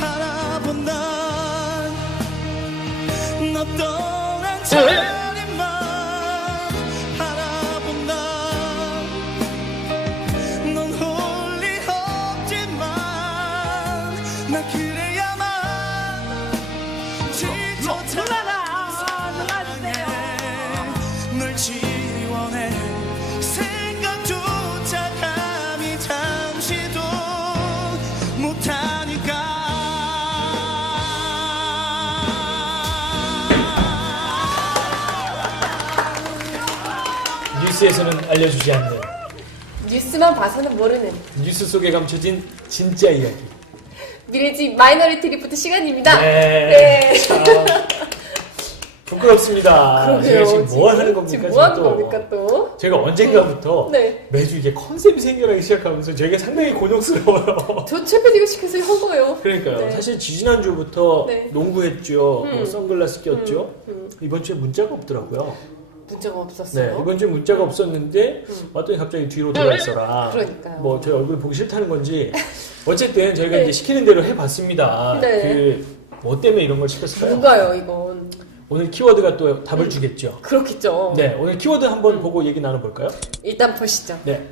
바라본다 너 떠난 자리만 바라본다 넌 홀리 없지만 나 그래야만 지쳐라 사랑해 널 지원해 생각조차 감히 잠시도 못하니까 뉴스에서는 알려주지 않는 뉴스만 봐서는 모르는 뉴스 속에 감춰진 진짜 이야기. 미래지 마이너리티 리포트 시간입니다. 네. 참 부끄럽습니다. 그러게요. 제가 지금 뭐 하는 겁니까? 지금 뭐 하는 지금 또? 겁니까 또? 제가 언젠가부터 네. 매주 이게 컨셉이 생겨나기 시작하면서 저희가 상당히 곤욕스러워요. 저 최PD가 시켜서 한 거예요. 그러니까요. 네. 사실 지지난주부터 네. 농구했죠. 뭐 선글라스 꼈죠. 이번 주에 문자가 없더라고요. 문자가 없었어요. 네, 이번 주에 문자가 없었는데 왔더니 갑자기 뒤로 돌아 있어라. 그러니까요. 뭐 저희 얼굴 보기 싫다는 건지 어쨌든 저희가 네. 이제 시키는 대로 해봤습니다. 네. 뭐 때문에 이런 걸 시켰을까요? 뭔가요 이건? 오늘 키워드가 또 답을 주겠죠. 그렇겠죠. 네, 오늘 키워드 한번 보고 얘기 나눠볼까요? 일단 보시죠. 네.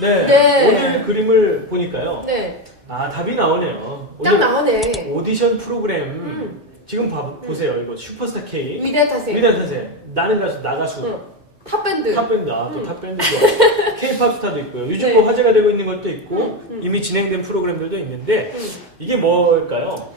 네. 네. 오늘 그림을 보니까요. 네. 아, 답이 나오네요. 딱 나오네. 오디션 프로그램 지금 보세요. 이거 슈퍼스타 K. 위대한 타세. 위대한 타세. 나는 가수, 나 가수. 응. 탑밴드. 탑밴드, 또 탑밴드죠. K-팝 스타도 있고요. 요즘 네. 뭐 화제가 되고 있는 것도 있고 이미 진행된 프로그램들도 있는데 이게 뭘까요?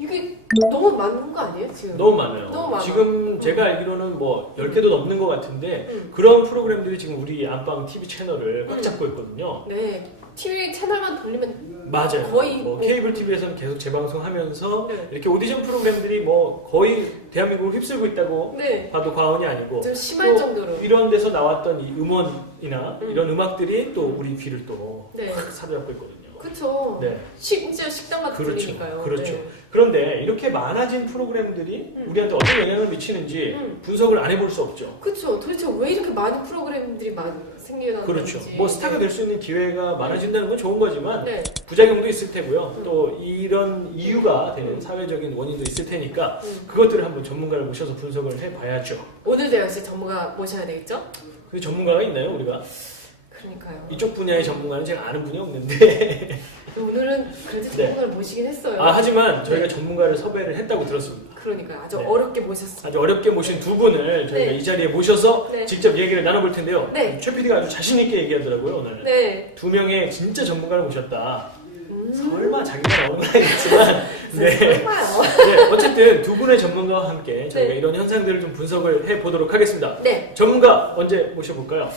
이게 너무 많은 거 아니에요 지금? 너무 많아요. 너무 많아. 지금 제가 알기로는 뭐 10개도 넘는 것 같은데 음. 그런 프로그램들이 지금 우리 안방 TV 채널을 꽉 잡고 있거든요. 네. TV 채널만 돌리면 맞아요. 거의 뭐 케이블 TV에서는 계속 재방송하면서 네. 이렇게 오디션 프로그램들이 뭐 거의 대한민국을 휩쓸고 있다고 네. 봐도 과언이 아니고 좀 심할 또 정도로. 이런 데서 나왔던 이 음원이나 이런 음악들이 또 우리 귀를 또 네. 확 사로잡고 있거든요. 그쵸. 네. 심지어 식당 같은 그렇죠. 들리니까요. 그렇죠. 네. 그런데 이렇게 많아진 프로그램들이 우리한테 어떤 영향을 미치는지 분석을 안 해볼 수 없죠. 그쵸. 도대체 왜 이렇게 많은 프로그램들이 많이 생겨나는지. 그렇죠. 뭐 스타가 될 수 있는 기회가 많아진다는 건 좋은 거지만 네. 부작용도 있을 테고요. 또 이런 이유가 되는 사회적인 원인도 있을 테니까 그것들을 한번 전문가를 모셔서 분석을 해봐야죠. 오늘도 역시 전문가 모셔야 되겠죠? 그 전문가가 있나요, 우리가? 그러니까요. 이쪽 분야의 전문가는 제가 아는 분이 없는데. 오늘은 그래도 네. 전문가를 모시긴 했어요. 하지만 저희가 전문가를 섭외를 했다고 들었습니다. 그러니까요. 아주 네. 어렵게 모셨어요. 아주 어렵게 모신 두 분을 저희가 네. 이 자리에 모셔서 네. 직접 얘기를 나눠볼 텐데요. 네. 최 PD가 아주 자신있게 얘기하더라고요, 오늘. 네. 두 명의 진짜 전문가를 모셨다. 설마 자기가 나오는 건 아니지만. 네. 설마요. 네, 어쨌든 두 분의 전문가와 함께 저희가 네. 이런 현상들을 좀 분석을 해보도록 하겠습니다. 네. 전문가 언제 모셔볼까요?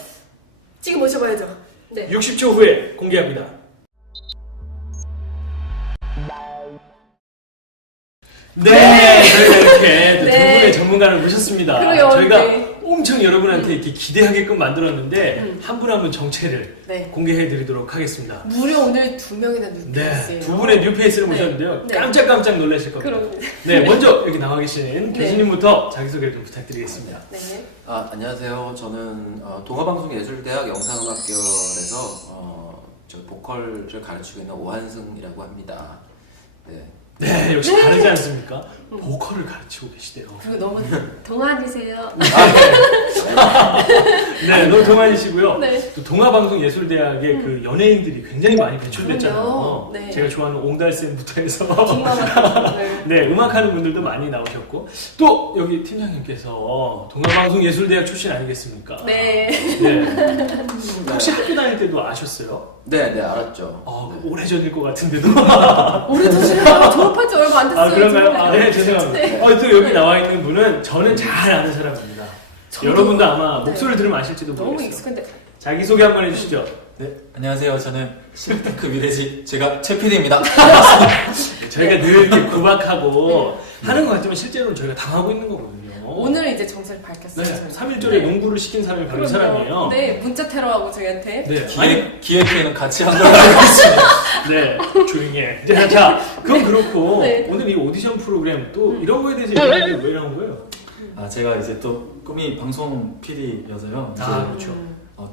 지금 모셔봐야죠. 네. 60초 후에 공개합니다. 네, 저희가 이렇게 또 두 네. 분의 전문가를 모셨습니다. 그래요, 저희가 네. 엄청 여러분한테 이렇게 기대하게끔 만들었는데 한 분 한 분 정체를 네. 공개해드리도록 하겠습니다. 무려 오늘 두 명이나 뉴페이스예요. 네, 두 분의 뉴페이스를 모셨는데요. 네. 깜짝깜짝 놀라실 겁니다. 그럼. 네, 먼저 여기 나와 계신 네. 교수님부터 자기소개를 좀 부탁드리겠습니다. 네. 안녕하세요. 저는 동아방송예술대학 영상음악계열에서 저 보컬을 가르치고 있는 오한승이라고 합니다. 네. 네, 역시 다르지 않습니까? 보컬을 가르치고 계시대요. 그리고 너무 동안이세요. 네, 너무 동안이시고요. 네. 또 동아방송예술대학의 그 연예인들이 굉장히 많이 배출됐잖아요. 그럼요. 네. 제가 좋아하는 옹달쌤부터 해서 김마마. 네, 음악하는 분들도 많이 나오셨고 또 여기 팀장님께서 동아방송예술대학 출신 아니겠습니까? 네. 네. 혹시 학교 다닐 때도 아셨어요? 네, 알았죠. 그 오래전일 것 같은데도. 우리도 지금 졸업한 지 얼마 안 됐어요. 아, 그런가요? 지금. 아, 네, 죄송합니다. 또 여기 나와 있는 분은 저는 잘 아는 사람입니다. 저도- 여러분도 아마 네. 목소리를 들으면 아실지도 너무 모르겠어요. 익숙한데. 자기소개 한번 해주시죠. 네. 안녕하세요. 저는 실테크 미래지 제가 최 PD입니다. 저희가 늘 이렇게 구박하고 하는 것 같지만 실제로는 저희가 당하고 있는 거거든요. 오늘 이제 정체를 밝혔어요. 네, 저희가. 3일절에 네. 농구를 시킨 사람이 바로 이 그럼요. 사람이에요. 네, 문자 테러하고 저희한테. 네. 아니, 기획회는 같이 한 걸로 알고 있습니다. 네, 조용히 해. 자, 그럼 그렇고 네. 오늘 이 오디션 프로그램 또 이런 거에 대해서 얘기하는데 왜 이런 거예요? 제가 이제 또 꿈이 방송 PD여서요. 아, 그렇죠.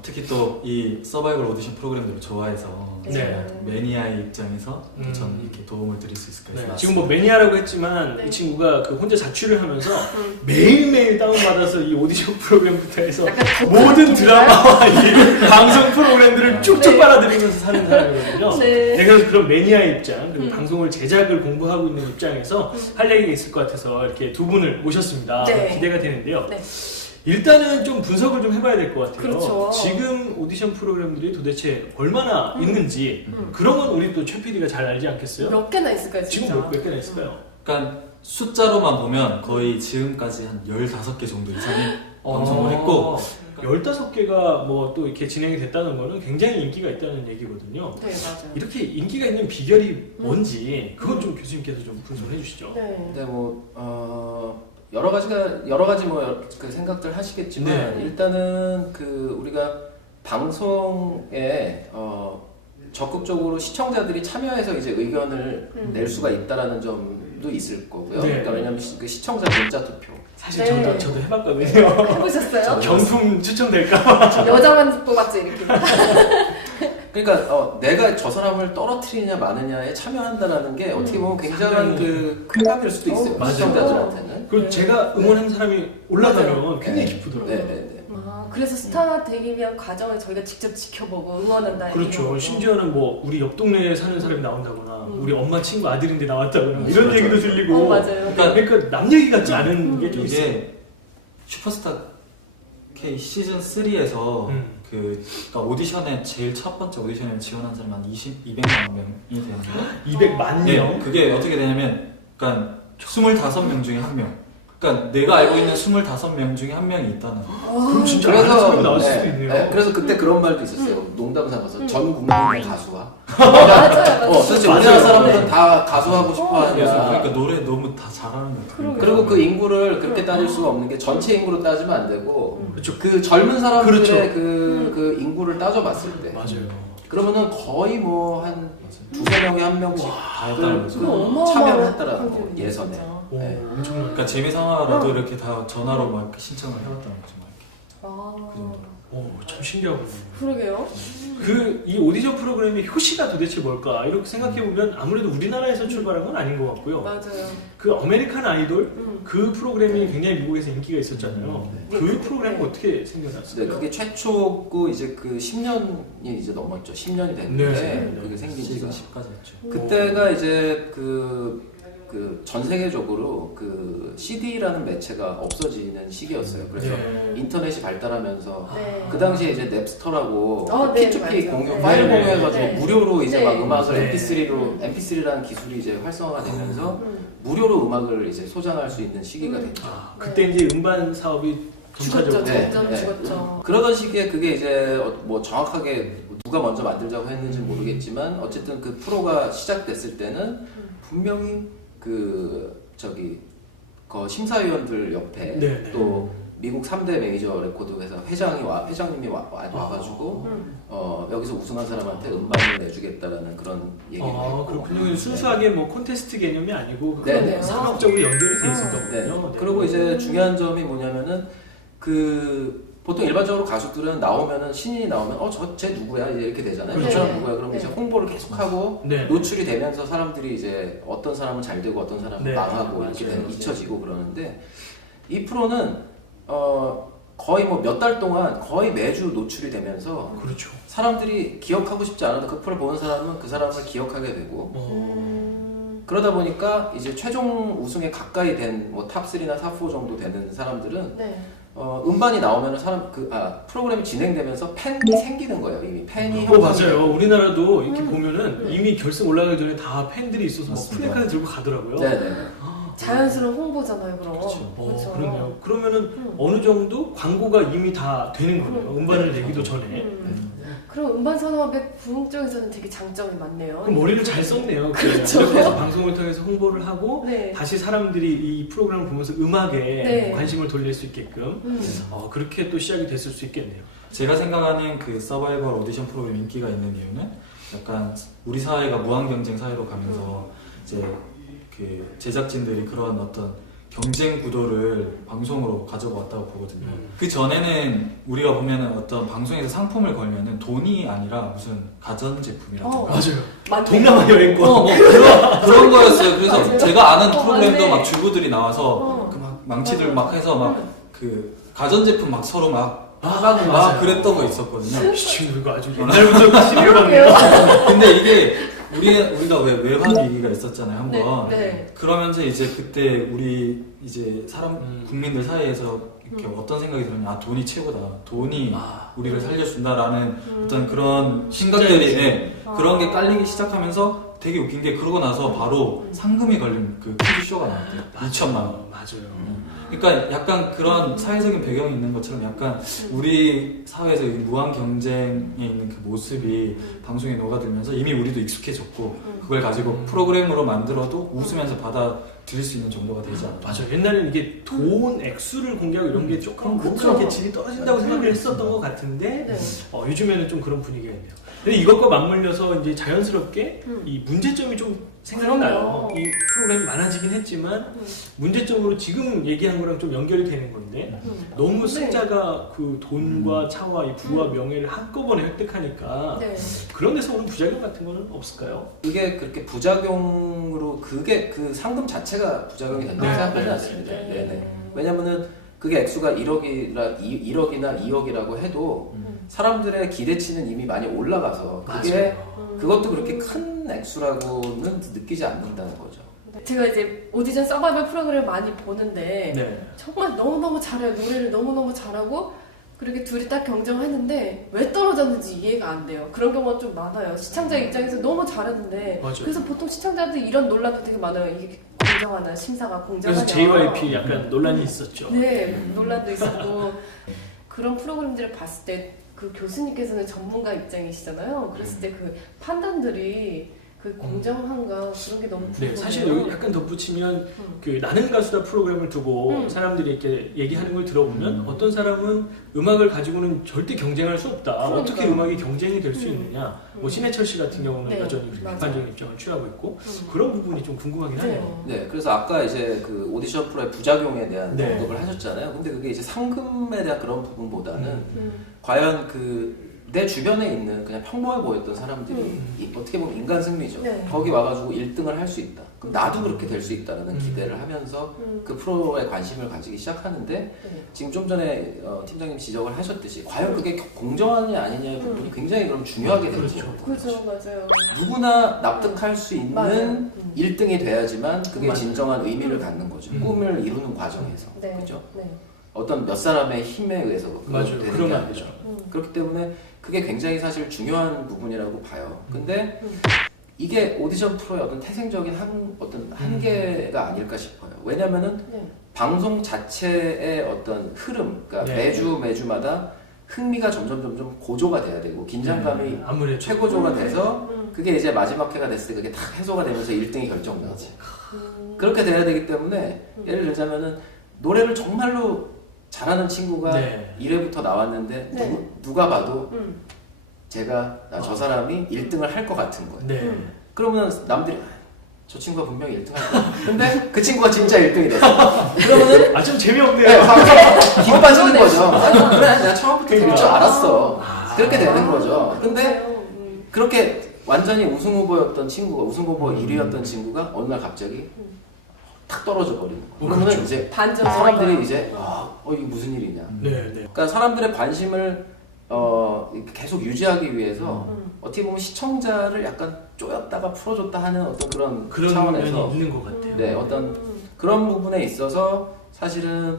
특히 또 이 서바이벌 오디션 프로그램들을 좋아해서 네. 제가 매니아의 입장에서 음. 전 이렇게 도움을 드릴 수 있을까 해서 네, 지금 뭐 매니아라고 했지만 네. 이 친구가 그 혼자 자취를 하면서 매일매일 다운받아서 이 오디션 프로그램부터 해서 약간 모든 독학인가요? 드라마와 이 방송 프로그램들을 쭉쭉 네. 빨아들이면서 사는 사람이거든요. 네. 네, 그래서 그런 매니아의 입장 그리고 방송을 제작을 공부하고 있는 입장에서 할 얘기가 있을 것 같아서 이렇게 두 분을 모셨습니다. 네. 기대가 되는데요. 네. 일단은 좀 분석을 좀 해봐야 될 것 같아요. 그렇죠. 지금 오디션 프로그램들이 도대체 얼마나 있는지 그런 건 우리 또 최 PD가 잘 알지 않겠어요? 몇 개나 있을까요, 진짜? 지금 몇 개나 있을까요? 그러니까 숫자로만 보면 거의 지금까지 한 15개 정도 이상이 방송을 했고 15개가 뭐 또 이렇게 진행이 됐다는 거는 굉장히 인기가 있다는 얘기거든요. 네, 맞아요. 이렇게 인기가 있는 비결이 뭔지 그건 좀 교수님께서 좀 분석해 주시죠. 네. 근데 뭐 여러 가지 뭐 그 생각들 하시겠지만 네. 일단은 그 우리가 방송에 적극적으로 시청자들이 참여해서 이제 의견을 낼 수가 있다라는 점도 있을 거고요. 네. 그러니까 왜냐하면 그 시청자 문자 투표. 사실 네. 저도 해봤거든요. 해보셨어요? 경품 추첨될까? 여자만 뽑았죠, 이렇게. 그러니까 내가 저 사람을 떨어뜨리냐 마느냐에 참여한다라는 게 어떻게 보면 굉장한 상당히 그 쾌감일 수도 있어요. 맞아요. 시청자들한테는. 그리고 제가 응원한 사람이 올라가면 맞아요. 굉장히 네. 기쁘더라고요. 네네네. 아, 그래서 스타가 되기 위한 과정을 저희가 직접 지켜보고 응원한다. 그렇죠. 이런 거. 심지어는 뭐 우리 옆 동네에 사는 사람이 나온다거나 우리 엄마 친구 아들인데 나왔다거나 맞아요. 이런 맞아요. 얘기도 들리고 맞아요. 그러니까 남 얘기 같지 않은 게 좀 있어요. 이게 슈퍼스타 K 시즌 3에서 그러니까 오디션에 제일 첫 번째 오디션에 지원한 사람이 한 200만 명이 되는데 200만 네, 명? 그게 어떻게 되냐면 그러니까 25명 중에 한 명. 그러니까 내가 알고 있는 25명 중에 한 명이 있다는 거. 그럼 진짜 많은 사람이 나올 네, 수도 있네요. 네, 그래서 그때 그런 말도 있었어요. 농담 삼아서 전 국민의 가수화. 맞아요. 도대체 맞아요. 우리나라 사람들은 네. 다 가수하고 싶어 그래서 하냐. 그러니까 노래 너무 다 잘하는 것 같아요. 그리고 그 인구를 그렇게 따질 수가 없는 게 전체 인구로 따지면 안 되고 그렇죠. 그 젊은 사람들의 그렇죠. 그 인구를 따져봤을 때 맞아요. 그러면은 거의 뭐 한 두세 명에 한 명씩 다 했다는 거죠. 그거 그 어마어마한 참여를 했다라는 거 방송이네요, 예선에. 진짜. 오, 네. 엄청나. 그러니까 재미삼아라도 이렇게 다 전화로 막 신청을 해왔다는 거죠. 막 이렇게. 아, 그 정도로. 오, 참 신기하군요. 그러게요. 이 오디션 프로그램의 효시가 도대체 뭘까? 이렇게 생각해보면 아무래도 우리나라에서 출발한 건 아닌 것 같고요. 맞아요. 그 아메리칸 아이돌 그 프로그램이 굉장히 미국에서 인기가 있었잖아요. 네. 그 프로그램은 네. 어떻게 생겨났어요? 네, 그게 최초고 이제 그 10년이 이제 넘었죠. 10년이 됐는데 네. 그게 생긴 시즌 지가 10까지 했죠. 그때가 이제 그 전 세계적으로 그 CD라는 매체가 없어지는 시기였어요. 그래서 네. 인터넷이 발달하면서 네. 그 당시에 이제 넵스터라고 네, P2P 맞아요. 공유 네. 파일 네. 공유해가지고 네. 무료로 이제 네. 막 음악을 네. MP3라는 기술이 이제 활성화가 되면서 무료로 음악을 이제 소장할 수 있는 시기가 됐죠. 아, 그때 이제 음반 사업이 점차적으로 죽었죠. 네. 점점 네. 죽었죠. 그러던 시기에 그게 이제 뭐 정확하게 누가 먼저 만들자고 했는지 모르겠지만 어쨌든 그 프로가 시작됐을 때는 분명히 그 심사위원들 옆에 네, 네. 또 미국 3대 메이저 레코드 회사 회장님이 와가지고 여기서 우승한 사람한테 음반을 내주겠다라는 그런 얘기를 아, 했고 그렇군요. 순수하게 뭐 콘테스트 개념이 아니고 네, 그건 네. 상업적으로 연결이 돼 있었던 네. 거군요. 네. 그리고 이제 중요한 점이 뭐냐면은 보통 일반적으로 가수들은 나오면은 신인이 나오면 쟤 누구야 이제 이렇게 되잖아요. 그렇죠. 저 사람 누구야? 그러면 네. 이제 홍보를 계속하고 네. 노출이 되면서 사람들이 이제 어떤 사람은 잘 되고 어떤 사람은 네. 망하고 이렇게 맞아요. 잊혀지고 그러는데 이 프로는 거의 뭐 몇 달 동안 거의 매주 노출이 되면서 그렇죠. 사람들이 기억하고 싶지 않아도 그 프로를 보는 사람은 그 사람을 기억하게 되고 그러다 보니까 이제 최종 우승에 가까이 된 뭐 탑3나 탑4 정도 되는 사람들은 네. 음반이 나오면은 프로그램이 진행되면서 팬이 생기는 거예요. 이미 팬이 맞아요. 우리나라도 이렇게 보면은 이미 결승 올라가기 전에 다 팬들이 있어서 막 맞습니다. 플래카드 들고 가더라고요. 네네. 자연스러운 홍보잖아요, 그럼. 그렇죠. 그렇네요. 그러면은 어느 정도 광고가 이미 다 되는 거네요. 음반을 내기도 전에. 그럼 음반 산업의 부흥 쪽에서는 되게 장점이 많네요. 그럼 머리를 잘 썼네요. 그렇죠. 그래서 방송을 통해서 홍보를 하고 네. 다시 사람들이 이 프로그램을 보면서 음악에 네. 관심을 돌릴 수 있게끔 그렇게 또 시작이 됐을 수 있겠네요. 제가 생각하는 그 서바이벌 오디션 프로그램 인기가 있는 이유는 약간 우리 사회가 무한 경쟁 사회로 가면서 이제 그 제작진들이 그런 어떤 경쟁 구도를 방송으로 가져가 왔다고 보거든요. 그 전에는 우리가 보면은 어떤 방송에서 상품을 걸면은 돈이 아니라 무슨 가전제품이라든가 맞아요. 맞네. 동남아 여행권. 뭐 그런 거였어요. 그래서 맞아요. 제가 아는 프로그램도 맞네. 막 주부들이 나와서 어. 그 막 망치들 맞아. 막 해서 막 그 가전제품 막 서로 막 맞아요. 그랬던 거 있었거든요. 지금 이거 아주 옛날부터 심해봤네요. 근데 이게 우리가 왜 외환 위기가 있었잖아요, 한번. 네, 네. 그러면서 이제 그때 우리 이제 사람 국민들 사이에서 이렇게 어떤 생각이 들었냐, 아 돈이 최고다, 돈이 우리를 살려준다라는 어떤 그런 생각들이 그런 게 깔리기 시작하면서 되게 웃긴 게 그러고 나서 바로 상금이 걸린 그 퀴즈쇼가 나왔대요. 2천만 원. 맞아요. 그러니까 약간 그런 사회적인 배경이 있는 것처럼 약간 우리 사회에서 이 무한 경쟁에 있는 그 모습이 방송에 녹아들면서 이미 우리도 익숙해졌고 그걸 가지고 프로그램으로 만들어도 웃으면서 받아들일 수 있는 정도가 되지 않나. 맞아요. 옛날에는 이게 돈 액수를 공개하고 이런 게 조금 뭔가 그쵸. 이렇게 질이 떨어진다고 생각을 했었던 것 같은데 네. 요즘에는 좀 그런 분위기가 있네요. 근데 이것과 맞물려서 이제 자연스럽게 이 문제점이 좀 생각이 나요. 그럼요. 이 프로그램이 많아지긴 했지만 문제점으로 지금 얘기한 거랑 좀 연결이 되는 건데 너무 승자가 그 돈과 차와 이 부와 명예를 한꺼번에 획득하니까 네. 그런 데서 오는 부작용 같은 거는 없을까요? 그게 그렇게 부작용으로 그게 그 상금 자체가 부작용이 된다고 네, 생각하지 네, 않습니다. 네. 네네. 왜냐면은 그게 액수가 1억이나 2억이라고 해도 사람들의 기대치는 이미 많이 올라가서 그게 맞아요. 그것도 그렇게 큰 액수라고는 느끼지 않는다는 거죠. 제가 이제 오디션 서바이벌 프로그램을 많이 보는데 네. 정말 너무너무 잘해요. 노래를 너무너무 잘하고 그렇게 둘이 딱 경쟁하는데 왜 떨어졌는지 이해가 안 돼요. 그런 경우가 좀 많아요. 시청자 입장에서 너무 잘하는데 맞아요. 그래서 보통 시청자들 이런 논란도 되게 많아요. 이게 공정하나 심사가 공정하냐. 그래서 JYP 약간 논란이 있었죠. 네, 논란도 있었고 그런 프로그램들을 봤을 때 그 교수님께서는 전문가 입장이시잖아요. 그랬을 때 그 판단들이 그 공정한가 그런 게 너무 궁금해요. 네, 사실 여기 약간 덧붙이면 그 나는 가수다 프로그램을 두고 사람들이 이렇게 얘기하는 걸 들어보면 어떤 사람은 음악을 가지고는 절대 경쟁할 수 없다. 그러니까요. 어떻게 음악이 경쟁이 될 수 있느냐. 뭐 신해철 씨 같은 경우는 네, 여전히 그렇게 맞아요. 비판적인 입장을 취하고 있고 그런 부분이 좀 궁금하긴 하네요. 네, 그래서 아까 이제 그 오디션 프로의 부작용에 대한 네. 언급을 하셨잖아요. 근데 그게 이제 상금에 대한 그런 부분보다는 음. 과연 그 내 주변에 있는 그냥 평범해 보였던 사람들이 어떻게 보면 인간 승리죠. 네. 거기 와가지고 1등을 할 수 있다. 그럼 나도 그렇게 될 수 있다는 기대를 하면서 그 프로에 관심을 가지기 시작하는데 네. 지금 좀 전에 팀장님 지적을 하셨듯이 과연 그게 공정하냐 아니냐의 부분이 굉장히 그럼 중요하게 되는 거죠. 그렇죠, 맞아요. 누구나 납득할 수 있는 맞아요. 1등이 돼야지만 그게 맞아요. 진정한 의미를 갖는 거죠. 꿈을 이루는 과정에서. 네. 그죠? 네. 어떤 몇 사람의 힘에 의해서 맞아요. 되는 게 그러면 안 아니죠. 되죠. 그렇기 때문에 그게 굉장히 사실 중요한 부분이라고 봐요. 근데 이게 오디션 프로의 어떤 태생적인 어떤 한계가 아닐까 싶어요. 왜냐면은 네. 방송 자체의 어떤 흐름, 그러니까 네. 매주마다 흥미가 점점 고조가 돼야 되고 긴장감이 아무래도 최고조가 돼서 그게 이제 마지막 회가 됐을 때 그게 다 해소가 되면서 1등이 결정나고 그렇게 돼야 되기 때문에 예를 들자면은 노래를 정말로 잘하는 친구가 네. 1회부터 나왔는데 네. 누가 봐도 음. 저 사람이 1등을 할 것 같은 거예요. 네. 그러면 남들이 저 친구가 분명히 1등 할 거야. 근데 그 친구가 진짜 1등이 됐어. 그러면은 좀 재미없네요. 네, 기분 빠지는 거죠. 그래, 내가 처음부터 될 줄 알았어. 그렇게 되는 거죠. 근데 그렇게 완전히 우승 후보였던 친구가 우승 후보 1위였던 친구가 어느 날 갑자기 탁 떨어져 버리는 거. 그러면 그렇죠. 이제 반전 사람들이 이제 이게 무슨 일이냐. 네, 네. 그러니까 사람들의 관심을 계속 유지하기 위해서 어떻게 보면 시청자를 약간 쪼였다가 풀어줬다 하는 어떤 그런 차원에서 면이 있는 것 같아요. 네, 어떤 그런 부분에 있어서 사실은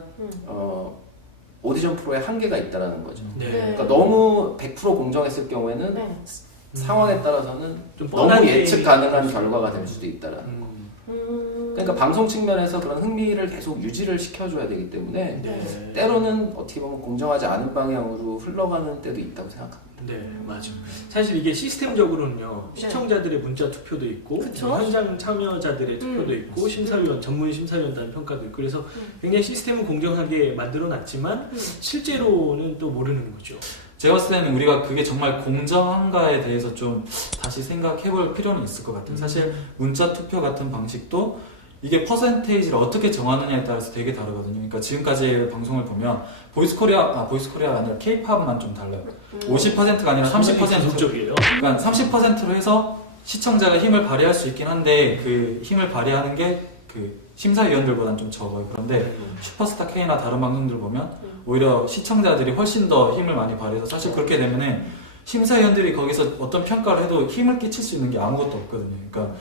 오디션 프로에 한계가 있다라는 거죠. 네. 그러니까 너무 100% 공정했을 경우에는 네. 상황에 따라서는 좀 너무 뻔한 예측 게임이 가능한 결과가 될 수도 있다라는. 음. 그러니까 방송 측면에서 그런 흥미를 계속 유지를 시켜줘야 되기 때문에 네. 때로는 어떻게 보면 공정하지 않은 방향으로 흘러가는 때도 있다고 생각합니다. 네, 맞아. 사실 이게 시스템적으로는요. 시청자들의 문자 투표도 있고, 그쵸? 현장 참여자들의 투표도 있고, 심사위원, 전문 심사위원단 평가도 있고, 그래서 굉장히 시스템은 공정하게 만들어놨지만 실제로는 또 모르는 거죠. 제가 봤을 때는 우리가 그게 정말 공정한가에 대해서 좀 다시 생각해볼 필요는 있을 것 같아요. 사실 문자 투표 같은 방식도 이게 퍼센테이지를 어떻게 정하느냐에 따라서 되게 다르거든요. 그러니까 지금까지 방송을 보면 보이스코리아가 아니라 K-팝만 좀 달라요. 50%가 아니라 30%. 적이에요. 그러니까 30%로 해서 시청자가 힘을 발휘할 수 있긴 한데 그 힘을 발휘하는 게 그 심사위원들보다는 좀 적어요. 그런데 슈퍼스타 K나 다른 방송들 보면 오히려 시청자들이 훨씬 더 힘을 많이 발휘해서 사실 그렇게 되면은 심사위원들이 거기서 어떤 평가를 해도 힘을 끼칠 수 있는 게 아무것도 없거든요. 그러니까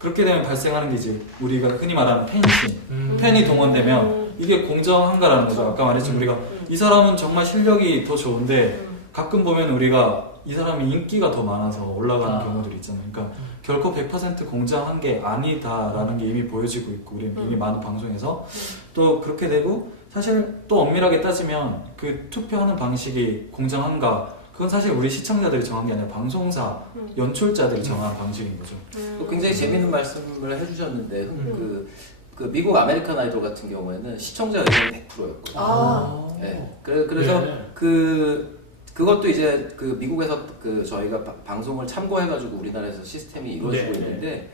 그렇게 되면 발생하는 게 이제 우리가 흔히 말하는 팬심, 팬이 동원되면 이게 공정한가라는 거죠. 아까 말했지만 우리가 이 사람은 정말 실력이 더 좋은데 가끔 보면 우리가 이 사람이 인기가 더 많아서 올라가는 경우들이 있잖아요. 그러니까 결코 100% 공정한 게 아니다라는 게 이미 보여지고 있고 우리 이미 많은 방송에서 또 그렇게 되고 사실 또 엄밀하게 따지면 그 투표하는 방식이 공정한가 그건 사실 우리 시청자들이 정한 게 아니라 방송사 연출자들이 정한 방식인 거죠. 또 굉장히 재밌는 말씀을 해주셨는데 그 미국 아메리칸 아이돌 같은 경우에는 시청자 의견이 100%였거든요. 네. 그래서 그것도 이제 그 미국에서 그 저희가 방송을 참고해가지고 우리나라에서 시스템이 이루어지고 있는데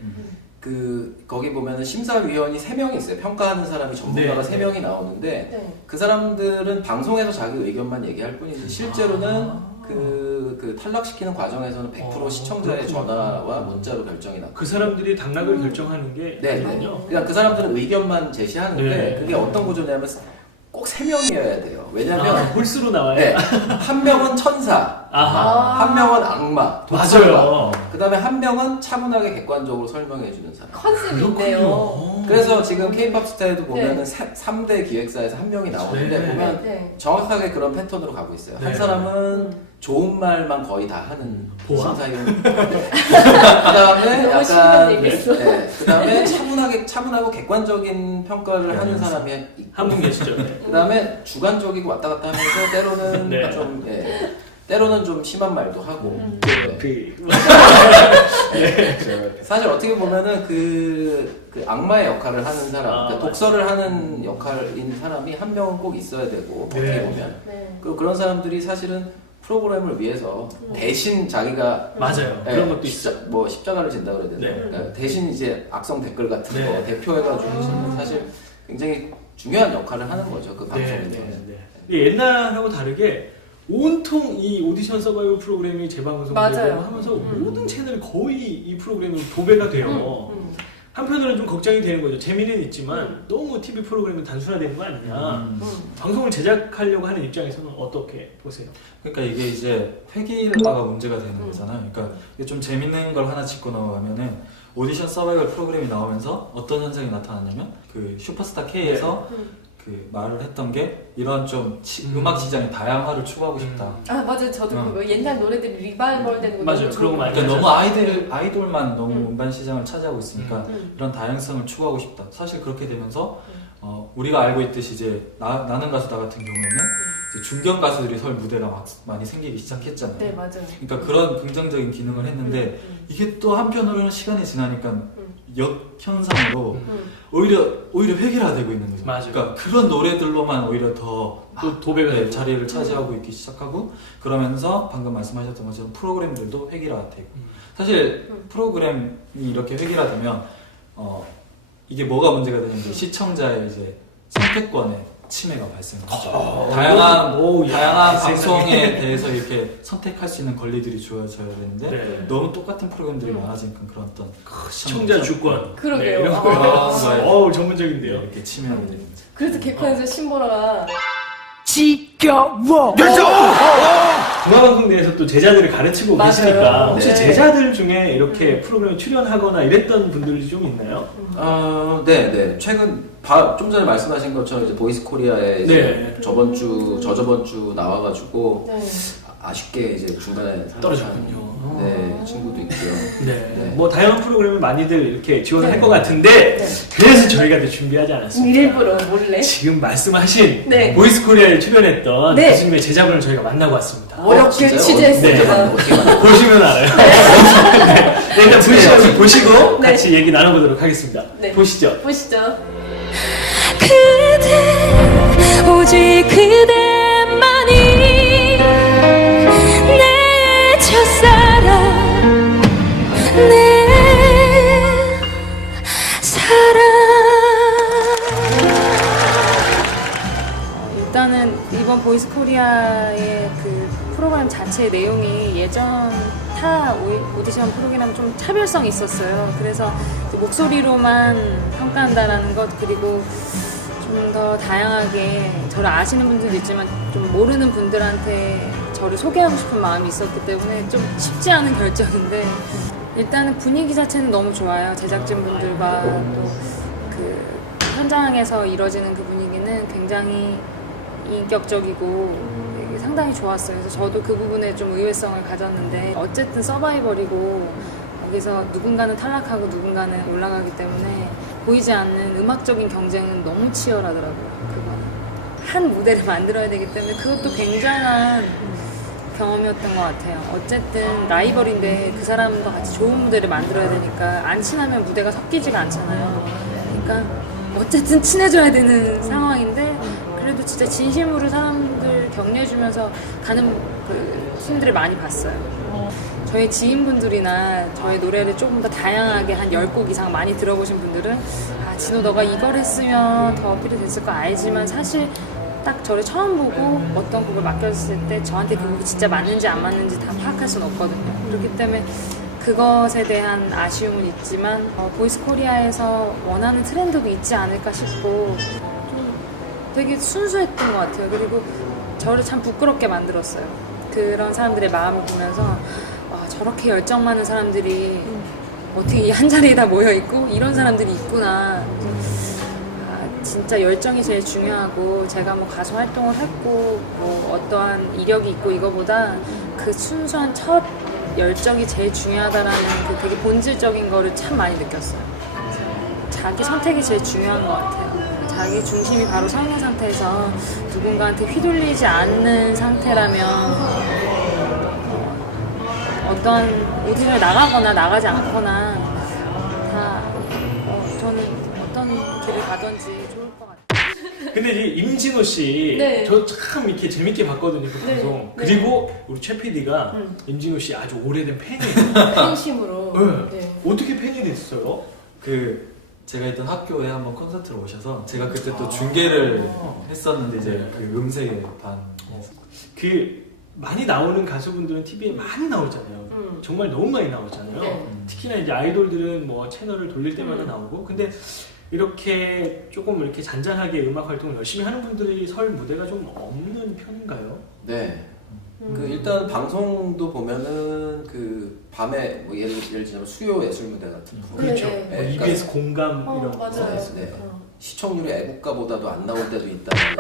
거기 보면은 심사위원이 3명이 있어요. 평가하는 사람이 전문가가 3명이 나오는데 그 사람들은 방송에서 자기 의견만 얘기할 뿐이지 실제로는 그 탈락시키는 과정에서는 100% 시청자의 전화와 문자로 결정이 나고 그 사람들이 당락을 결정하는 게 아니군요. 그러니까 그 사람들은 의견만 제시하는데 그게 어떤 구조냐면 꼭 3명이어야 돼요. 왜냐면 홀수로 나와요. 네, 한 명은 천사, 한 명은 악마, 맞아요. 그 다음에 한 명은 차분하게 객관적으로 설명해주는 사람. 컨셉이 있네요. 그래서 지금 K-POP 스타에도 보면은 3대 기획사에서 한 명이 나오는데 보면 정확하게 그런 패턴으로 가고 있어요. 한 사람은 좋은 말만 거의 다 하는 심사위원. 그다음에 약간 그다음에 차분하고 객관적인 평가를 하는 사람이 한 분 계시죠. 그다음에 주관적이고 왔다 갔다 하면서 때로는 때로는 좀 심한 말도 하고. 사실 어떻게 보면은 그 악마의 역할을 하는 사람, 그러니까 독서를 하는 역할인 사람이 한 명은 꼭 있어야 되고 어떻게 보면 그런 사람들이 사실은 프로그램을 위해서 대신 자기가 맞아요. 그런 것도 있어. 뭐 십자가를 진다 그래야 되나? 그러니까 대신 이제 악성 댓글 같은 거 대표해가지고 사실 굉장히 중요한 역할을 하는 거죠 그 방송에서. 옛날하고 다르게 온통 이 오디션 서바이벌 프로그램이 재방송되고 하면서 모든 채널이 거의 이 프로그램이 도배가 돼요. 한편으로는 좀 걱정이 되는 거죠. 재미는 있지만 너무 TV 프로그램은 단순화되는 거 아니냐. 방송을 제작하려고 하는 입장에서는 어떻게 보세요? 그러니까 이게 이제 회기라가 문제가 되는 거잖아요. 그러니까 이게 좀 재밌는 걸 하나 짚고 넘어가면은 오디션 서바이벌 프로그램이 나오면서 어떤 현상이 나타났냐면 그 슈퍼스타 K에서 그 말을 했던 게 이런 좀 음악 시장의 다양화를 추구하고 싶다. 아 맞아요. 저도 그거 옛날 노래들이 리바이벌 되는 거 맞아요. 그런 거 많이. 그러니까 너무 아이돌만 너무 음반 시장을 차지하고 있으니까 이런 다양성을 추구하고 싶다. 사실 그렇게 되면서 우리가 알고 있듯이 이제 나는 가수다 같은 경우에는 이제 중견 가수들이 설 무대가 많이 생기기 시작했잖아요. 네 맞아요. 그러니까 그런 긍정적인 기능을 했는데 이게 또 한편으로는 시간이 지나니까 역현상으로 오히려 획일화되고 있는 거죠. 맞아요. 그러니까 그런 노래들로만 오히려 더 도배가 자리를 차지하고 있기 시작하고 그러면서 방금 말씀하셨던 것처럼 프로그램들도 획일화되고 사실 프로그램이 이렇게 획일화되면 이게 뭐가 문제가 되냐면 시청자의 이제 선택권에 침해가 발생하죠. 다양한 방송에 대해서 이렇게 선택할 수 있는 권리들이 주어져야 되는데 너무 똑같은 프로그램들이 많아지니까 그런 어떤 시청자 주권. 그러게요. 이런 거예요. 전문적인데요. 이렇게 침해하게 됩니다. 그래서 개콘에서 신보라가 지겨워. 동화방송 내에서 또 제자들을 가르치고 계시니까 혹시 제자들 중에 이렇게 프로그램에 출연하거나 이랬던 분들이 좀 있나요? 네. 최근 좀 전에 말씀하신 것처럼 이제 보이스 코리아에 이제 저저번 주 나와가지고 아쉽게 이제 중간에 떨어졌군요. 친구도 있고요. 뭐 다양한 프로그램을 많이들 이렇게 지원을 할 것 같은데 그래서 저희가 또 준비하지 않았습니다. 일부러 몰래 지금 말씀하신 네. 보이스 코리아에 출연했던 교수님의 제자분을 저희가 만나고 왔습니다. 어렵게 취재했습니다. 보시면 알아요. 일단 보시고 같이 얘기 나눠보도록 하겠습니다. 보시죠. 그대 오직 그대만이 내 첫사랑 내 사랑 분야의 그 프로그램 자체의 내용이 예전 타 오디션 프로그램 좀 차별성이 있었어요. 그래서 목소리로만 평가한다라는 것, 그리고 좀 더 다양하게 저를 아시는 분들도 있지만 좀 모르는 분들한테 저를 소개하고 싶은 마음이 있었기 때문에 좀 쉽지 않은 결정인데, 일단은 분위기 자체는 너무 좋아요. 제작진분들과 또 그 현장에서 이루어지는 그 분위기는 굉장히 인격적이고 되게 상당히 좋았어요. 그래서 저도 그 부분에 좀 의외성을 가졌는데, 어쨌든 서바이벌이고 여기서 누군가는 탈락하고 누군가는 올라가기 때문에 보이지 않는 음악적인 경쟁은 너무 치열하더라고요. 그거는 한 무대를 만들어야 되기 때문에 그것도 굉장한 경험이었던 것 같아요. 어쨌든 라이벌인데 그 사람과 같이 좋은 무대를 만들어야 되니까 안 친하면 무대가 섞이지가 않잖아요. 그러니까 어쨌든 친해져야 되는 상황인데, 그래도 진짜 진심으로 사람들 격려해주면서 가는 그 팀들을 많이 봤어요. 저희 지인분들이나 저의 노래를 조금 더 다양하게 한 10곡 이상 많이 들어보신 분들은 아, 진호 너가 이걸 했으면 더 어필이 됐을 거 알지만, 사실 딱 저를 처음 보고 어떤 곡을 맡겼을 때 저한테 그 곡이 진짜 맞는지 안 맞는지 다 파악할 수는 없거든요. 그렇기 때문에 그것에 대한 아쉬움은 있지만 보이스 코리아에서 원하는 트렌드도 있지 않을까 싶고, 좀 되게 순수했던 것 같아요. 그리고 저를 참 부끄럽게 만들었어요. 그런 사람들의 마음을 보면서 와, 저렇게 열정 많은 사람들이 어떻게 이 한 자리에 다 모여있고 이런 사람들이 있구나. 진짜 열정이 제일 중요하고, 제가 뭐 가수 활동을 했고 뭐 어떠한 이력이 있고 이거보다 그 순수한 첫 열정이 제일 중요하다라는 그 되게 본질적인 거를 참 많이 느꼈어요. 자기 선택이 제일 중요한 것 같아요. 자기 중심이 바로 서 있는 상태에서 누군가한테 휘둘리지 않는 상태라면 어떤 오디션을 나가거나 나가지 않거나 다 저는 어떤 길을 가든지 좋을 것 같아요. 근데 이제 임진호 씨, 네. 저 참 이렇게 재밌게 봤거든요, 그 네. 방송. 네. 그리고 우리 최 PD가 임진호 씨 아주 오래된 팬이에요. 팬심으로. 네. 네. 어떻게 팬이 됐어요? 그 제가 있던 학교에 한번 콘서트를 오셔서 제가 그때 또 중계를 했었는데 이제 네. 그 음색의 반 그 많이 나오는 가수분들은 TV에 많이 나오잖아요. 정말 너무 많이 나오잖아요. 네. 특히나 이제 아이돌들은 뭐 채널을 돌릴 때마다 나오고, 근데 이렇게 조금 이렇게 잔잔하게 음악 활동을 열심히 하는 분들이 설 무대가 좀 없는 편인가요? 네. 그 일단 방송도 보면은 그 밤에 뭐 예를 들자면 수요 예술 무대 같은 거. 그렇죠. 네. 뭐 네, EBS 공감 이런 맞아요. 거. 네. 시청률이 애국가보다도 안 나올 때도 있다는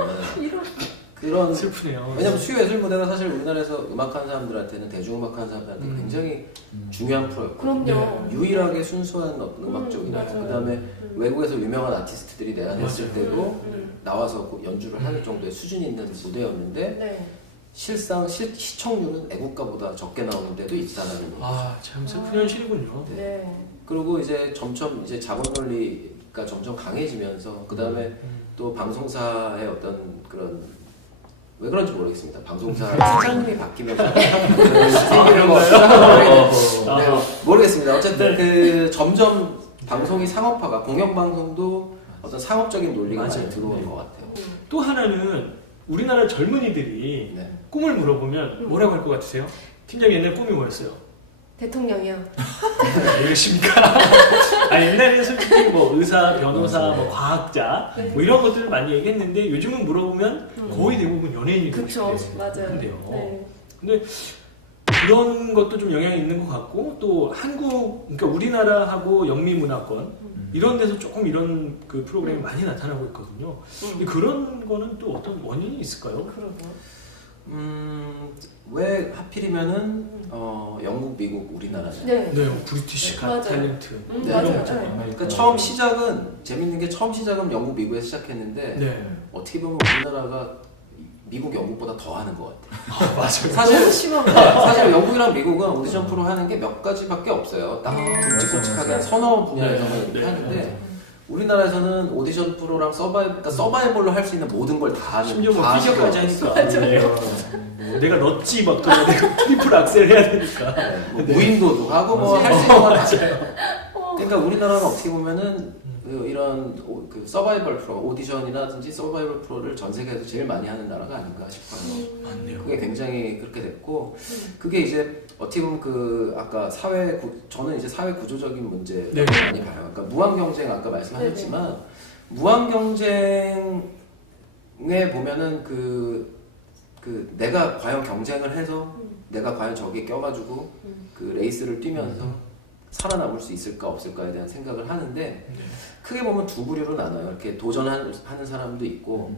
그런. 슬프네요. 왜냐면 수요 예술 무대가 사실 우리나라에서 음악하는 사람들한테는, 대중음악하는 사람들한테 굉장히 중요한 프로였거든요. 그럼요. 유일하게 순수한 어떤 음악적인, 맞아요. 그다음에 외국에서 유명한 아티스트들이 내한했을 맞아요. 때도 나와서 연주를 하는 정도의 수준이 있는 무대였는데, 네. 실상 시청률은 애국가보다 적게 나오는 데도 있다는 거죠. 아, 참 슬픈 현실이군요. 네. 그리고 이제 점점 이제 자본 논리가 점점 강해지면서, 그 다음에 또 방송사의 어떤 그런, 왜 그런지 모르겠습니다. 방송사 사장님이 바뀌면서 생기는 거 모르겠습니다. 어쨌든 그 점점 방송이 상업화가, 공영방송도 어떤 상업적인 논리가 맞아요. 많이 들어오는 네. 것 같아요. 또 하나는 우리나라 젊은이들이 네. 꿈을 물어보면 뭐라고 할 것 같으세요? 팀장님 옛날 꿈이 뭐였어요? 대통령이요. 이러십니까? 아니 옛날에는 솔직히 뭐 의사, 변호사, 뭐 과학자 네. 뭐 이런 것들을 많이 얘기했는데, 요즘은 물어보면 거의 대부분 연예인이 되고 그쵸. 싶대. 맞아요. 한대요. 네. 근데 그런 것도 좀 영향이 있는 것 같고, 또 한국, 그러니까 우리나라하고 영미문화권 이런 데서 조금 이런 그 프로그램이 많이 나타나고 있거든요. 근데 그런 거는 또 어떤 원인이 있을까요? 그러게요. 왜 하필이면은 영국, 미국, 우리나라냐? 네. 네, 브리티시 갓 맞아요. 탤런트 네, 이런 맞아요. 거죠. 네. 그러니까 처음 시작은, 재밌는 게 처음 시작은 영국, 미국에서 시작했는데 네. 어떻게 보면 우리나라가 미국, 영국보다 더 하는 것 같아요. 맞아요. 사실 너무 심하다. 사실 영국이랑 미국은 오디션 프로 하는 게 몇 가지밖에 없어요. 딱 굵직굵직하게 한 서너 분야에서만 네. 이렇게 네. 하는데, 우리나라에서는 오디션 프로랑 그러니까 서바이벌로 할 수 있는 모든 걸 다 하는, 심지어 뭐 다 피셔까지 하시고, 하니까. 네. 뭐 내가 넣었지 막 그러면 내가 트리플 악셀 해야 되니까. 뭐 무인도도 하고 뭐 할 수 있는 건 다 해요. 그러니까 우리나라는 어떻게 보면은 이런 그 서바이벌 프로, 오디션이라든지 서바이벌 프로를 전 세계에서 제일 많이 하는 나라가 아닌가 싶어요. 맞네요. 그게 굉장히 그렇게 됐고, 그게 이제 어떻게 보면 그 아까 저는 이제 사회 구조적인 문제 네. 많이 봐요. 그러니까 무한 경쟁 아까 말씀하셨지만 무한 경쟁에 보면은 그 내가 과연 경쟁을 해서 내가 과연 저기에 껴가지고 그 레이스를 뛰면서 살아남을 수 있을까 없을까에 대한 생각을 하는데 크게 보면 두 부류로 나눠요. 이렇게 도전하는 사람도 있고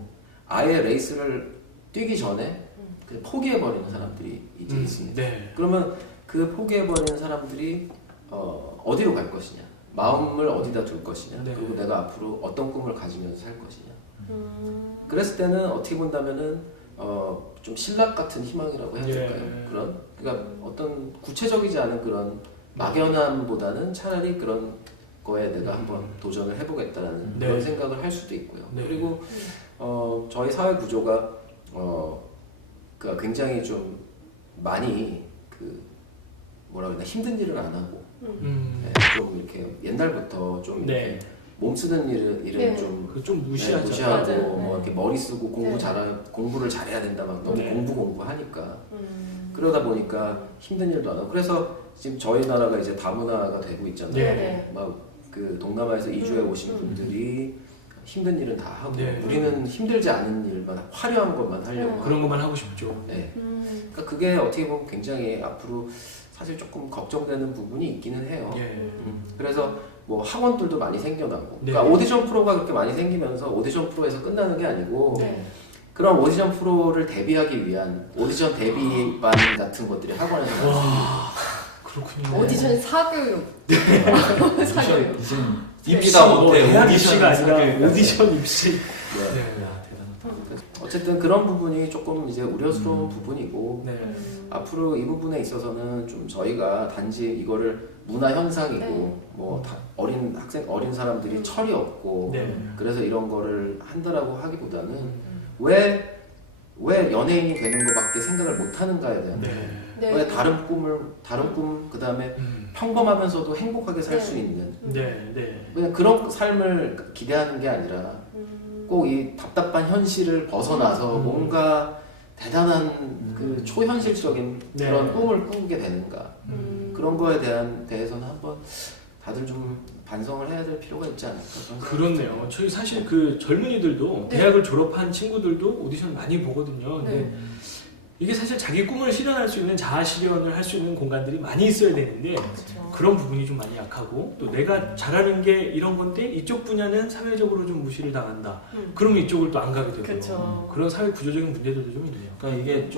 아예 레이스를 뛰기 전에 그냥 포기해버리는 사람들이 이제 있습니다. 네. 그러면 그 포기해버리는 사람들이 어디로 갈 것이냐, 마음을 어디다 둘 것이냐, 네. 그리고 내가 앞으로 어떤 꿈을 가지면서 살 것이냐. 그랬을 때는 어떻게 본다면은 좀 신락 같은 희망이라고 해야 될까요? 예. 그러니까 어떤 구체적이지 않은 그런 막연함보다는 차라리 그런 거에 내가 한번 도전을 해보겠다라는 네. 그런 생각을 할 수도 있고요. 네. 그리고 저희 사회 구조가 그 굉장히 좀 많이 그 뭐라 그러나 힘든 일을 안 하고 네, 좀 이렇게 옛날부터 좀 네. 이렇게 몸 쓰는 일은 네. 좀 좀 무시하죠. 무시하고 맞아요. 뭐 이렇게 머리 쓰고 네. 공부를 잘해야 된다 막 너무 네. 공부하니까 그러다 보니까 힘든 일도 안 하고 그래서 지금 저희 나라가 이제 다문화가 되고 있잖아요. 네. 막 그 동남아에서 이주해 오신 분들이 힘든 일은 다 하고 네. 우리는 힘들지 않은 일만 화려한 것만 하려고 그런 것만 하고 싶죠. 네. 그러니까 그게 어떻게 보면 굉장히 앞으로 사실 조금 걱정되는 부분이 있기는 해요. 예. 그래서 뭐 학원들도 많이 생겨나고 네. 그러니까 오디션 프로가 그렇게 많이 생기면서 오디션 프로에서 끝나는 게 아니고 네. 그런 오디션 프로를 대비하기 위한 오디션 대비반 같은 것들이 학원에서 많이 생기고 그렇군요. 오디션 사교육. 사교육. 이제 네. 입시다 못해 대학 오디션 입시가 아니라 사교육까지. 오디션 입시. 네. 네. 야, 대단하다. 어쨌든 그런 부분이 조금 이제 우려스러운 부분이고 네. 앞으로 이 부분에 있어서는 좀 저희가 단지 이거를 문화 현상이고 네. 뭐 어린 사람들이 철이 없고 네. 그래서 이런 거를 한다라고 하기보다는 왜 연예인이 되는 것밖에 생각을 못 하는가에 대한 네. 왜 다른 꿈 그다음에 평범하면서도 행복하게 살 수 네. 있는 네. 네. 그냥 그런 삶을 기대하는 게 아니라 꼭 이 답답한 현실을 벗어나서 뭔가 대단한 그 초현실적인 네. 그런 꿈을 꾸게 되는가 그런 거에 대해서는 한번 다들 좀 반성을 해야 될 필요가 있지 않을까 그렇네요. 저희 사실 그 젊은이들도 네. 대학을 졸업한 친구들도 오디션 많이 보거든요. 근데 네. 이게 사실 자기 꿈을 실현할 수 있는 자아 실현을 할 수 있는 공간들이 많이 있어야 되는데 그렇죠. 그런 부분이 좀 많이 약하고 또 내가 잘하는 게 이런 건데 이쪽 분야는 사회적으로 좀 무시를 당한다. 그러면 이쪽을 또 안 가게 되고 그렇죠. 그런 사회 구조적인 문제들도 좀 있네요. 그러니까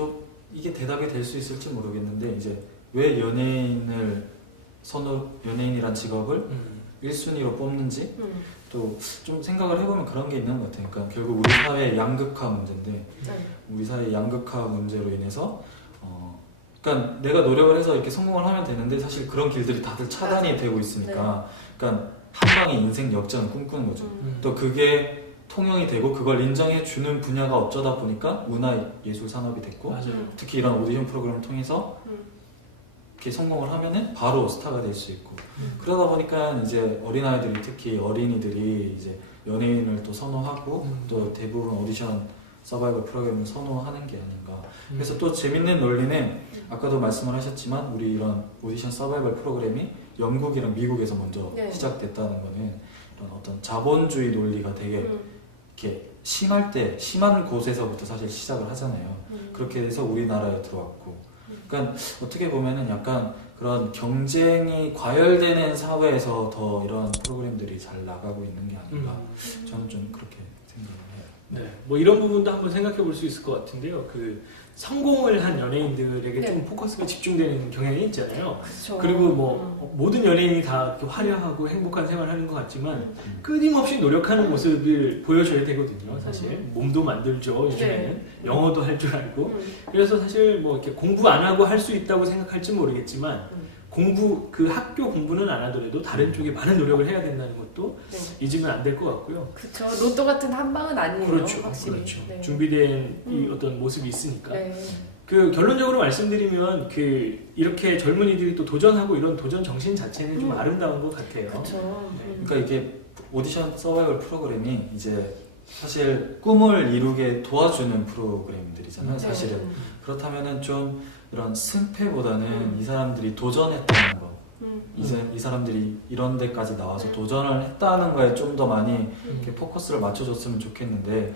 이게 대답이 될 수 있을지 모르겠는데 이제 왜 연예인이란 직업을 1순위로 뽑는지 또 좀 생각을 해보면 그런 게 있는 것 같아요. 그러니까 결국 우리 사회의 양극화 문제인데 네. 우리 사회의 양극화 문제로 인해서 그러니까 내가 노력을 해서 이렇게 성공을 하면 되는데 사실 그런 길들이 다들 차단이 맞아요. 되고 있으니까 그러니까 한 방의 인생 역전을 꿈꾸는 거죠. 또 그게 통용이 되고 그걸 인정해 주는 분야가 어쩌다 보니까 문화 예술 산업이 됐고 맞아요. 특히 이런 오디션 프로그램을 통해서 이렇게 성공을 하면은 바로 스타가 될 수 있고 그러다 보니까 이제 어린아이들이 특히 어린이들이 이제 연예인을 또 선호하고 또 대부분 오디션 서바이벌 프로그램을 선호하는 게 아닌가. 그래서 또 재밌는 논리는 아까도 말씀을 하셨지만 우리 이런 오디션 서바이벌 프로그램이 영국이랑 미국에서 먼저 네. 시작됐다는 거는 이런 어떤 자본주의 논리가 되게 이렇게 심한 곳에서부터 사실 시작을 하잖아요. 그렇게 해서 우리나라에 들어왔고 그러니까 어떻게 보면은 약간 그런 경쟁이 과열되는 사회에서 더 이런 프로그램들이 잘 나가고 있는 게 아닌가 저는 좀 그렇게 생각을 해요. 네, 뭐 이런 부분도 한번 생각해 볼 수 있을 것 같은데요. 그 성공을 한 연예인들에게 네. 좀 포커스가 집중되는 경향이 있잖아요. 그렇죠. 그리고 뭐 모든 연예인이 다 이렇게 화려하고 행복한 생활을 하는 것 같지만 끊임없이 노력하는 모습을 보여줘야 되거든요. 사실 몸도 만들죠. 요즘에는 네. 영어도 할 줄 알고. 그래서 사실 뭐 이렇게 공부 안 하고 할 수 있다고 생각할지 모르겠지만 그 학교 공부는 안 하더라도 다른 쪽에 많은 노력을 해야 된다는 것도 네. 잊으면 안 될 것 같고요. 그렇죠. 로또 같은 한 방은 아니에요. 그렇죠, 확실히. 그렇죠. 네. 준비된 이 어떤 모습이 있으니까. 네. 그 결론적으로 말씀드리면 그 이렇게 젊은이들이 또 도전하고 이런 도전 정신 자체는 좀 아름다운 것 같아요. 그렇죠. 네. 그러니까 이게 오디션 서바이벌 프로그램이 이제 사실 꿈을 이루게 도와주는 프로그램들이잖아요. 사실은 그렇다면은 좀 이런 승패보다는 이 사람들이 도전했다는 거, 이제 이 사람들이 이런 데까지 나와서 도전을 했다는 거에 좀 더 많이 이렇게 포커스를 맞춰줬으면 좋겠는데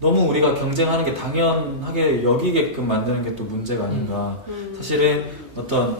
너무 우리가 경쟁하는 게 당연하게 여기게끔 만드는 게 또 문제가 아닌가. 사실은 어떤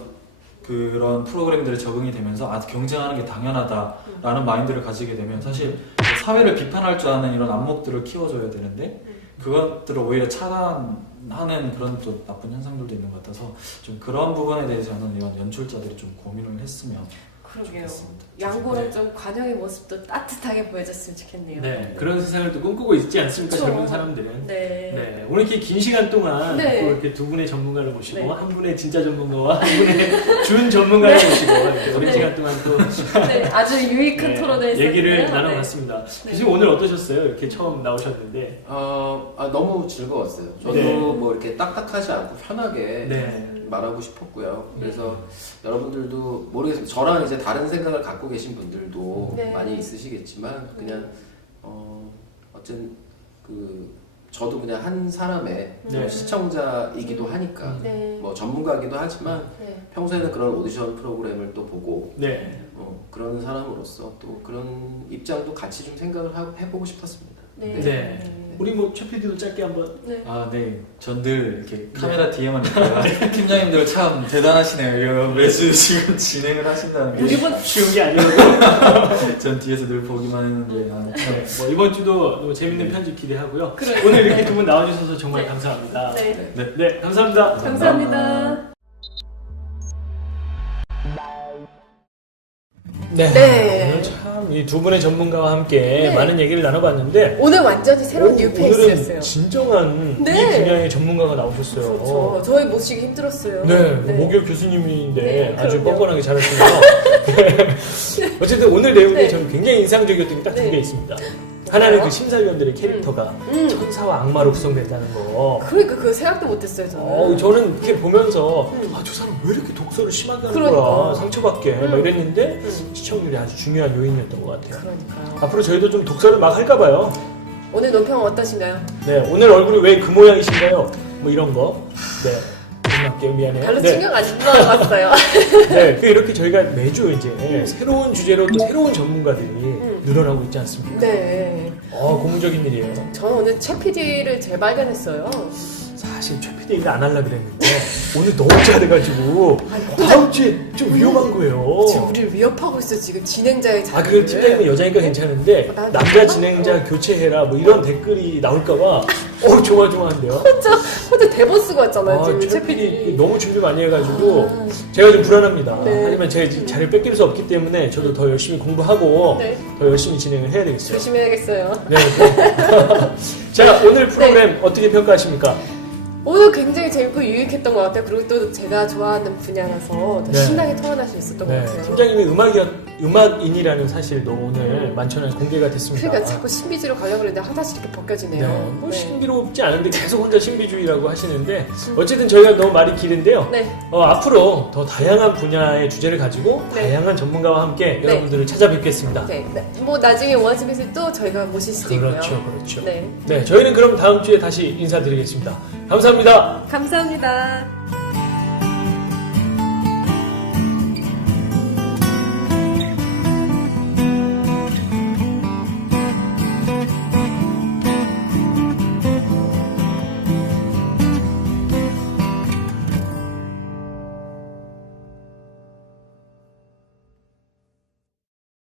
그런 프로그램들에 적응이 되면서 경쟁하는 게 당연하다라는 마인드를 가지게 되면 사실 사회를 비판할 줄 아는 이런 안목들을 키워줘야 되는데 그것들을 오히려 차단하는 그런 또 나쁜 현상들도 있는 것 같아서 좀 그런 부분에 대해서는 이런 연출자들이 좀 고민을 했으면 그러게요. 좋겠습니다. 양보랑 네. 좀 관용의 모습도 따뜻하게 보여줬으면 좋겠네요. 네, 그런 세상을 또 꿈꾸고 있지 않습니까? 그쵸. 젊은 사람들은. 네. 네, 오늘 이렇게 긴 시간 동안 네. 또 이렇게 두 분의 전문가를 모시고 네. 한 분의 진짜 전문가와 한 분의 준 전문가를 모시고 이렇게 오랜 네. 시간 동안 또 네, 아주 유익한 네, 토론을 했었는데요. 얘기를 나눠봤습니다. 네. 교수님 오늘 어떠셨어요? 이렇게 처음 나오셨는데. 너무 즐거웠어요. 저도 네. 뭐 이렇게 딱딱하지 않고 편하게 네. 말하고 싶었고요. 그래서 여러분들도 모르겠어요. 저랑 이제 다른 생각을 갖고 계신 분들도 네. 많이 있으시겠지만 그냥 어쨌든 저도 그냥 한 사람의 네. 시청자이기도 하니까 네. 뭐 전문가이기도 하지만 네. 평소에는 그런 오디션 프로그램을 또 보고 네. 그런 사람으로서 또 그런 입장도 같이 좀 생각을 해보고 싶었습니다. 네. 네. 우리 뭐 최 PD도 짧게 한번. 네. 네. 전 늘 이렇게 카메라 뒤에만 있다가 팀장님들 참 대단하시네요. 이거 매주 지금 진행을 하신다는 게 이번 쉬운 게 아니라고. 전 뒤에서 늘 보기만 했는데 네, 뭐 이번 주도 너무 재밌는 편집 기대하고요. 그래요. 오늘 이렇게 두 분 나와주셔서 정말 네. 감사합니다. 네. 네, 감사합니다. 감사합니다. 네. 네. 오늘 참 이 두 분의 전문가와 함께 네. 많은 얘기를 나눠봤는데 오늘 완전히 새로운 뉴 오늘은 페이스였어요. 진정한 네. 이 분야의 전문가가 나오셨어요. 그렇죠. 저희 모시기 힘들었어요. 네, 목욕 교수님인데 네, 아주 그럼요. 뻔뻔하게 잘하시네요. 네. 어쨌든 오늘 내용이 네. 저는 굉장히 인상적이었던 게 딱 두 네. 개 있습니다. 하나는 그 심사위원들의 캐릭터가 음. 천사와 악마로 구성됐다는 거. 그러니까 그거 생각도 못했어요 저는. 저는 이렇게 보면서 저 사람 왜 이렇게 독서를 심하게 하는 그러니까. 거야 상처받게 막 이랬는데 음. 시청률이 아주 중요한 요인이었던 것 같아요. 그러니까요. 앞으로 저희도 좀 독서를 막 할까봐요. 오늘 논평 어떠신가요? 네, 오늘 얼굴이 왜 그 모양이신가요? 뭐 이런 거. 네. 고맙게요. 미안해요. 별로 네. 신경 안 들어갔어요. 네, 이렇게 저희가 매주 이제 새로운 주제로 또 새로운 전문가들이 늘어나고 있지 않습니까? 네. 고무적인 일이에요. 저는 오늘 최 PD를 재발견했어요. 사실 최 PD 얘기 안 하려고 그랬는데 오늘 너무 잘해가지고 다음 주에 좀 위험한 거예요. 지금 우리를 위협하고 있어 지금 진행자의 자리를. 그 팀장님은 여자니까 괜찮은데 난 남자 진행자 교체해라 뭐 이런 댓글이 나올까봐 조마조마한데요. 혼자 대본 쓰고 왔잖아요 지금 최 최 PD PD. 너무 준비 많이 해가지고 제가 좀 불안합니다. 네. 하지만 제가 이제 자리를 뺏길 수 없기 때문에 저도 더 열심히 공부하고 네. 더 열심히 진행을 해야 되겠어요. 조심해야겠어요. 네. 자, 오늘 프로그램 어떻게 평가하십니까? 오늘 굉장히 재밌고 유익했던 것 같아요. 그리고 또 제가 좋아하는 분야라서 더 네. 신나게 토론할 수 있었던 것 네, 같아요. 팀장님이 음악인이라는 사실도 오늘 만천하에 공개가 됐습니다. 그러니까 자꾸 신비주의로 가려고 그러는데 하나씩 이렇게 벗겨지네요. 네, 뭐 네. 신비롭지 않은데 계속 혼자 신비주의라고 하시는데 어쨌든 저희가 너무 말이 길은데요. 네. 앞으로 더 다양한 분야의 주제를 가지고 네. 다양한 전문가와 함께 네. 여러분들을 찾아뵙겠습니다. 네. 뭐 나중에 원하시면 또 저희가 모실 수도 그렇죠, 있고요. 그렇죠. 네. 네, 저희는 그럼 다음 주에 다시 인사드리겠습니다. 감사합니다. 감사합니다.